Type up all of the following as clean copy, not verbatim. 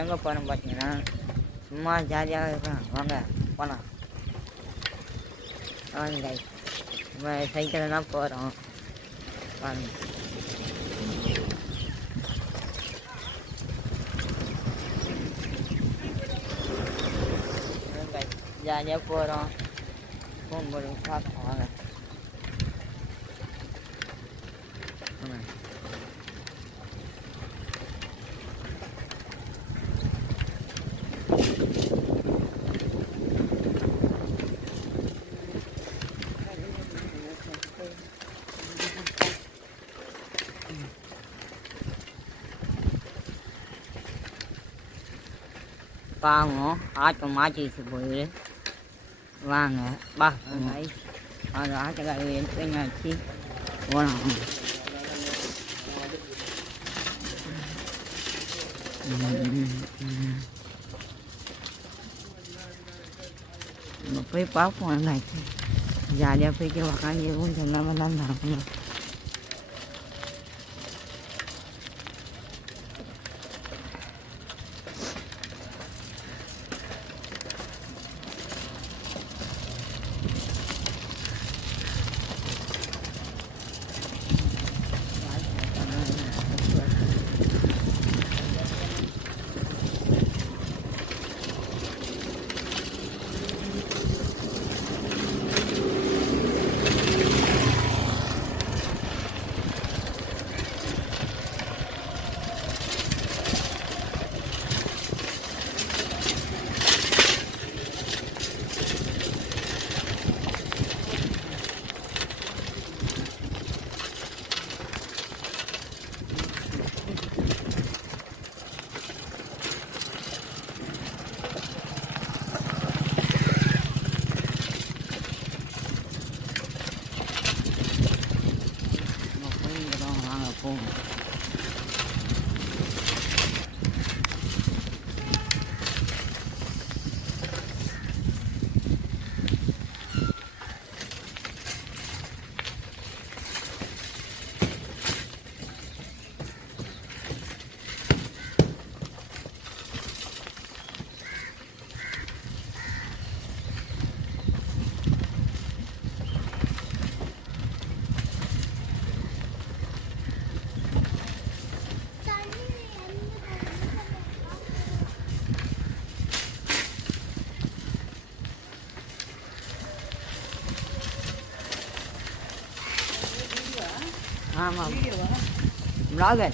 எங்கே போகிறோம் பார்த்தீங்கன்னா சும்மா ஜாலியாக இருக்கலாம். வாங்க போகலாம். வாங்க guys. நம்ம சைக்கிளில் தான் போகிறோம். வாங்க. ஜாலியாக போகிறோம். போகும்போது பார்க்கலாம். வாங்க. பாவம் ஆட்டோ மாற்றி வச்சு போய் வாங்க பா அது ஆட்டோக்கார எடுத்து போகலாம். நம்ம போய் பார்ப்போம். என்னாச்சு ஜாலியாக போய்ட்டு உக்காந்து எதுவும் சொல்லாமல் தான் நடக்கணும். ஆமாம் vlogger.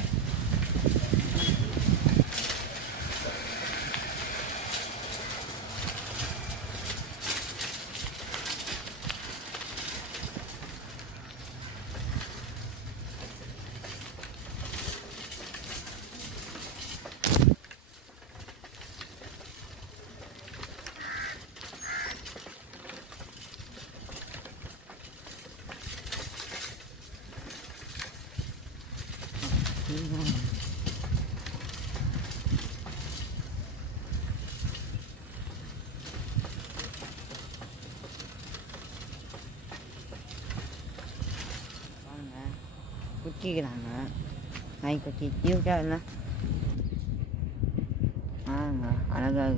குச்சிக்கிறாங்க நாய் குச்சி கியூட்டாக இல்லை? ஆங்க அழகாக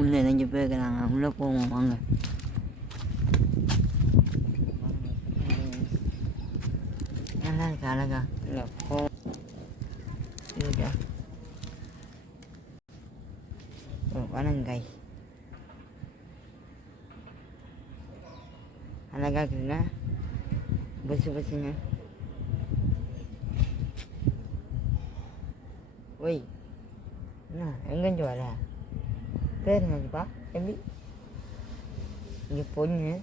உள்ளே இணைஞ்சு போயிருக்கிறாங்க. உள்ளே போவோம் வாங்க. நல்லா இருக்கு அழகா இல்லை போ கியூட்டா. வணங்காய் அழகா இருக்குல்ல? பஸ்ஸு பஸ்ஸுங்க. ஒய் என்ன எங்கேருந்து வர? பேர் என்னப்பா எப்படி? இங்கே பொண்ணு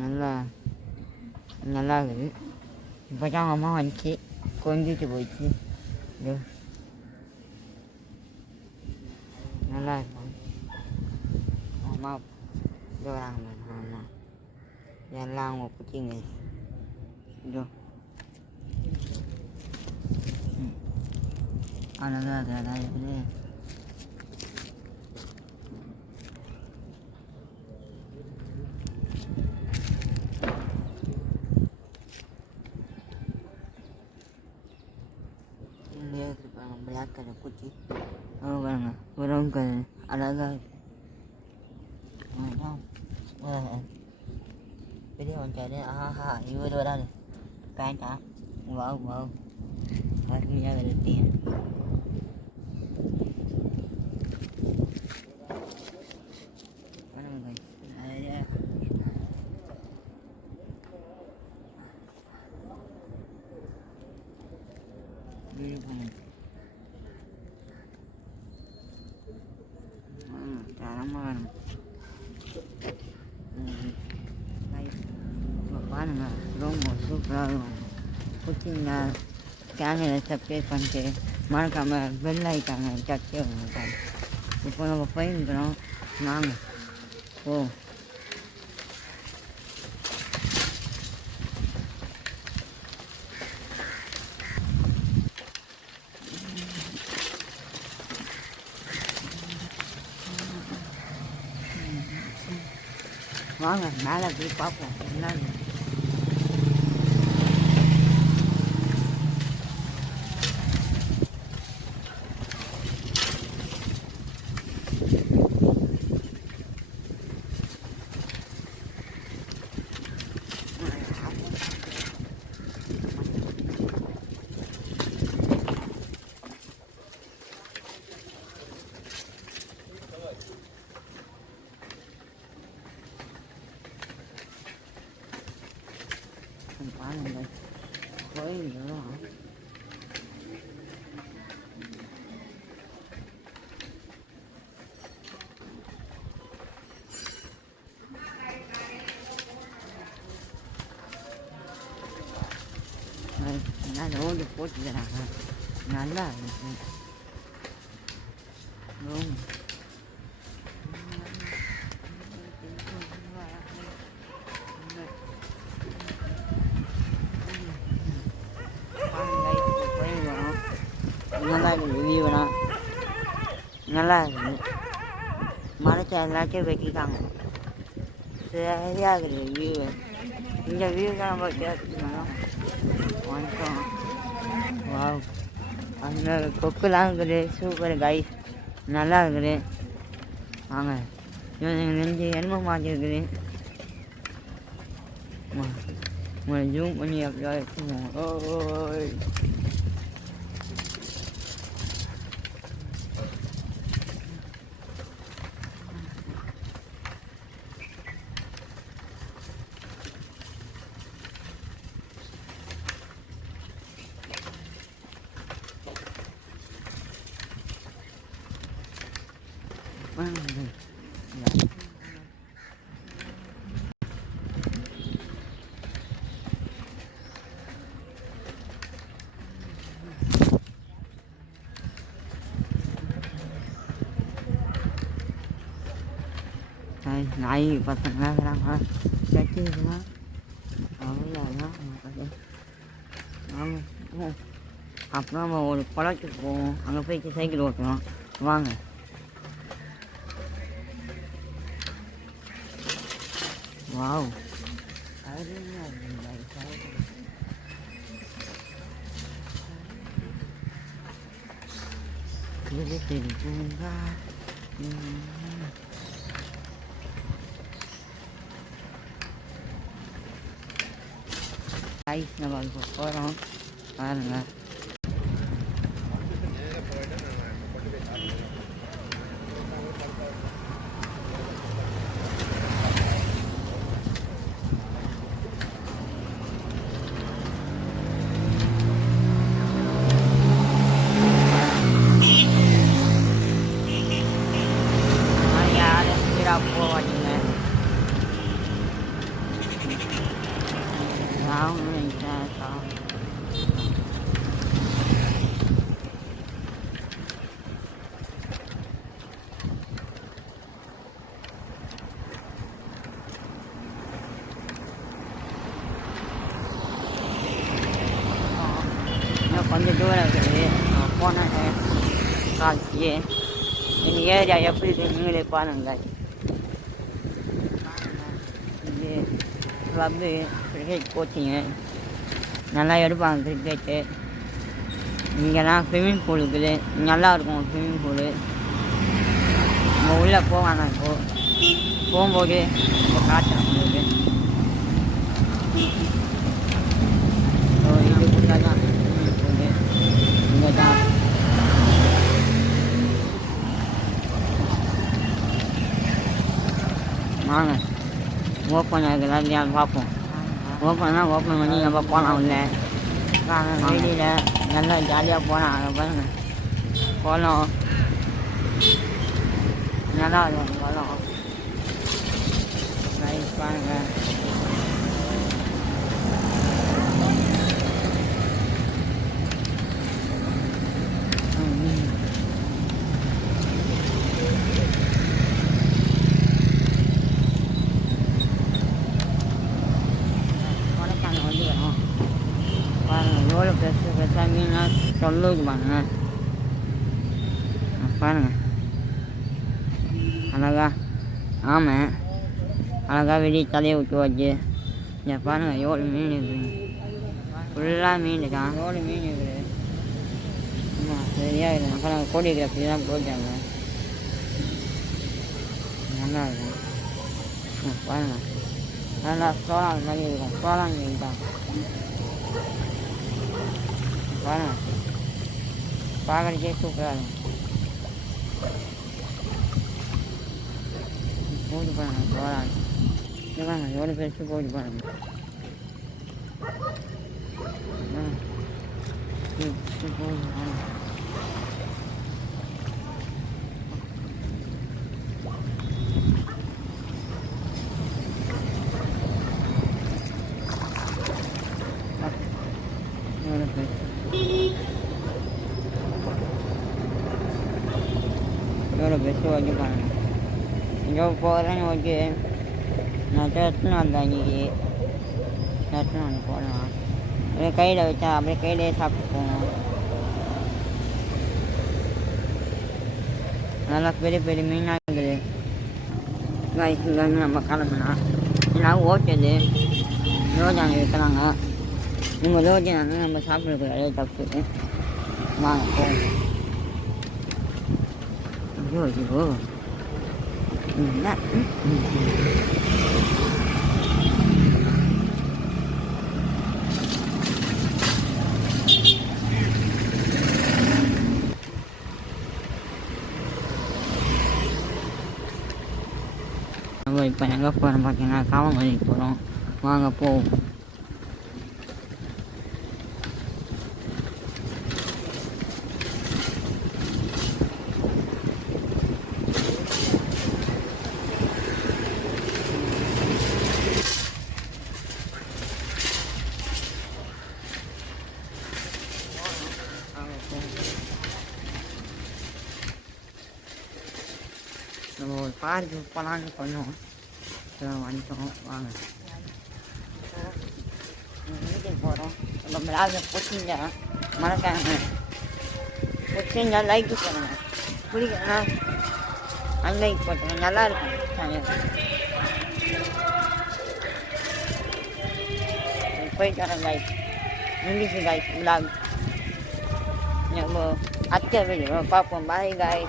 நல்லா நல்லா இருக்குது. இப்போ தான் அவங்க அம்மா வந்துச்சு கொஞ்சிட்டு போயிடுச்சு. நல்லா இருக்கும். அம்மா இது வராங்க அம்மா எல்லாம் அவங்க குச்சிங்க. இதோ அழகாக அது அதான் இருக்குது. இங்கே இருப்பாங்க பிளாக் கலர் குச்சி பாருங்க ப்ரௌன் கலர் அழகாக பெரிய வந்துட்டாரு. ஆஹா இவர் வராது பேண்டா வாவ் வாவ் அருமையாக வெளுத்தீங்க. தரமாக பாருங்க ரொம்ப சூப்பராக இருக்கும். பிடிச்சிங்களா சேனலை சப்ஸ்கிரைப் பண்ணிட்டு மறக்காமல் பெல் ஐக்கான டச்சு வந்துட்டாங்க. இப்போ நம்ம போயிருக்கிறோம் வாங்க ஓ வாங்க மேலே போய் பார்ப்போம் என்ன பாருங்க கோயில்களும் ரோடு போட்டு தராங்க நல்லா இருக்கு. நல்லா இருக்குது வியூலாம் நல்லா இருக்குது. மரத்தை எல்லாத்தையும் வெட்டிட்டாங்க சரியாக இருக்குது வியூ. இந்த வியூ தான் நம்ம கேட்டுக்கணும் வந்துட்டோம். வாவ் அந்த கொக்குலாம் இருக்குது சூப்பர் கைஸ் நல்லா இருக்குது. வாங்க நெஞ்சு என்ம மாட்டிருக்குது. உங்களை ஜூம் பண்ணி அப்படியா வச்சுக்கோங்க. ஓய் நாய் பசங்களாம் இருக்கிறாங்க கட்டிருக்கலாம் அவ்வளோதான். ஆமாம் அப்புறம் நம்ம ஒரு குளத்துக்கு போவோம். அங்கே போயிட்டு சைக்கிள் ஓட்டுவோம் வாங்க. வாவ் அருமையாக இருக்குங்க. இது தெரிஞ்சுங்க ஐஸ் நம்ம இப்போ போகிறோம் பாருங்க. யாரும் ஸ்பீடாக போக மாட்டீங்க. கொஞ்சம் தூரம் இருக்குது போன காலத்தியே. இந்த ஏரியா எப்படி இருக்குது நீங்களே பாருங்க. இது கிளப்பு கிரிக்கெட் கோச்சிங்கு நல்லா எடுப்பாங்க கிரிக்கெட்டு. இங்கெல்லாம் ஸ்விம்மிங் பூல் இருக்குது, நல்லா இருக்கும் ஸ்விம்மிங் பூலு. நம்ம உள்ளே போவாங்க. இப்போது போகும்போது இப்போ காட்டுறேன் உங்களுக்கு. ஸோ இதுக்குள்ளே தான் ஸ்விம்மிங் பூலு. இங்கே தான் வாங்க ஓப்பன் ஆகுதா இல்லையான்னு பார்ப்போம். ஓப்பன் பண்ணி நம்ம போகலாம் உள்ள. வெளியில் நல்லா ஜாலியாக போகலாம். அதை பாருங்க குளம் நல்லா இருக்கும். குளம் ரைட் பாருங்க. எவ்வளோ பெருசாக மீனாக சொல்லுது பாருங்க. பாருங்க அழகா ஆமாம் அழகாக வெளியே தலையை விட்டு வச்சு. இங்கே பாருங்கள் எவ்வளோ மீன் இருக்குது. ஃபுல்லாக மீன் தான். எவ்வளோ மீன் இருக்குது. ஆமாம் சரியாக இருக்குது. அப்புறம் கோடியோகிராஃபி தான் போட்டாங்க. நல்லா இருக்கும். பாருங்கள் நல்லா சோளம் மாதிரி இருக்கும். சோளம் மீன் தான் பாருங்க. பார்க்குறதுக்கே சூப்பராக இருக்கும். போட்டு பாருங்க சோளம். இது பாருங்க எவ்வளோ பெருசு போட்டு பாருங்க. போட்டு பாருங்க. எவ்வளோ பெருசு எவ்வளோ பெருசு வச்சு பாருங்க. இங்கே போகிறேன்னு வச்சு நான் எடுத்துன்னு வந்தேன். அன்றைக்கி எடுத்துன்னு வந்து போடலாம். அப்படியே கையில் வச்சா அப்படியே கையிலே சாப்பிட்டு போவோம். நல்லா பெரிய பெரிய மீனாக இருக்குது. வயசுலேருந்து நம்ம கிளம்புனா எல்லாம் ஓட்டது ரோஜாங்க விற்கிறாங்க. இவங்க ரோஜாங்க நம்ம சாப்பிடக்கூடாது, தப்பு. வாங்க போவோம். ஐயோ ஐயோ என்ன நம்ம இப்போ எங்கே போகிறோம் பார்த்தீங்கன்னா காவங்கரைக்கு போகிறோம். வாங்க போவோம். நம்ம ஒரு பார்க்கு போகலான்னு பண்ணோம். வந்துட்டோம். வாங்க வீட்டுக்கு போகிறோம். நம்ம விளாட பிடிச்சிங்க மறக்காங்க. பிடிச்சிருந்தா லைக் பண்ணுங்க. பிடிக்கலன்னா அன்லைக் போட்டுங்க. நல்லா இருக்கும். போயிட்டு வரேன் லைக். இங்கிலீஷ் லைக் விளாக் நம்ம அத்தை வீடியோ பார்ப்போம். பாய் காய்.